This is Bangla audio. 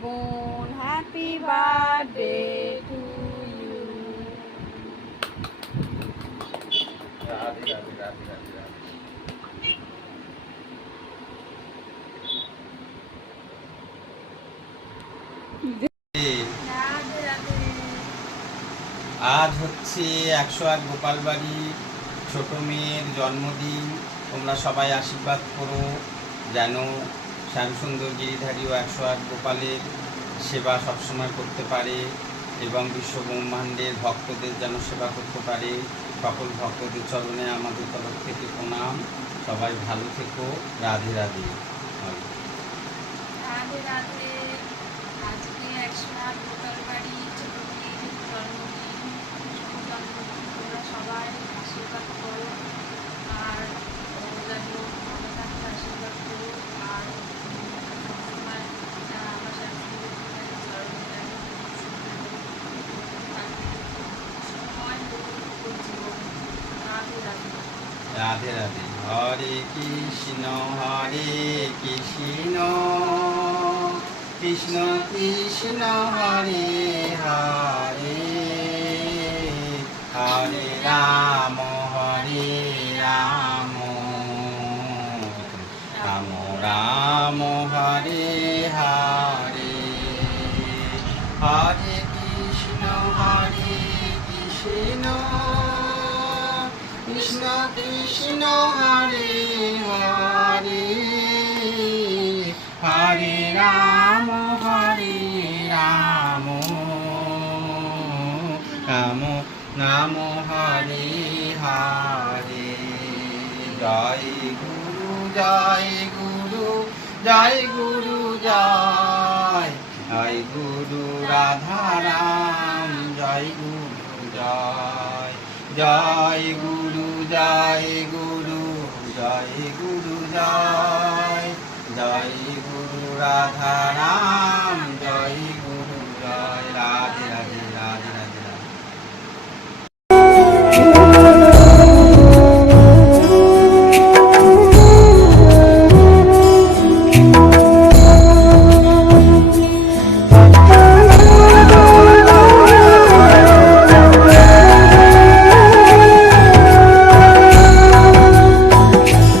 বোন, happy birthday to you. Radhe Radhe Radhe Radhe Radhe. Radhe Radhe. আজ হচ্ছে 101 গোপালবাড়ি ছোট মেয়ের জন্মদিন। তোমরা সবাই আশীর্বাদ করো যেন শ্যামসুন্দর গিরিধারী ও 101 গোপালের সেবা সবসময় করতে পারে এবং বিশ্বব্রহ্মাণ্ডের ভক্তদের যেন সেবা করতে পারে। সকল ভক্তদের চরণে আমাদের তরফ থেকে প্রণাম। সবাই ভালো থেকো। রাধে রাধে। রাধে রাধে। আজকে 108 গোপালবাড়ি ছোট মেয়ের জন্মদিন। তোমরা সবাই আশীর্বাদ করো আর যেন ভালো থাকতে আশীর্বাদ করো। আর সবসময় আমার শ্যামসুন্দর রাধে রাধে। রাধে রাধে। হরে কৃষ্ণ কৃষ্ণ কৃষ্ণ হরে হরে, হরে রাম রাম রাম হরে হরে। হরে কৃষ্ণ কৃষ্ণ কৃষ্ণ হরে হরে, হরে রাম রাম নাম হরে হরে। জয় গুরু জয় গুরু জয় গুরু জয়, জয় গুরু রাধারাম জয় গুরু জয়, জয় গুরু জয় গুরু জয় গুরু জয়, জয় গুরু রাধারাম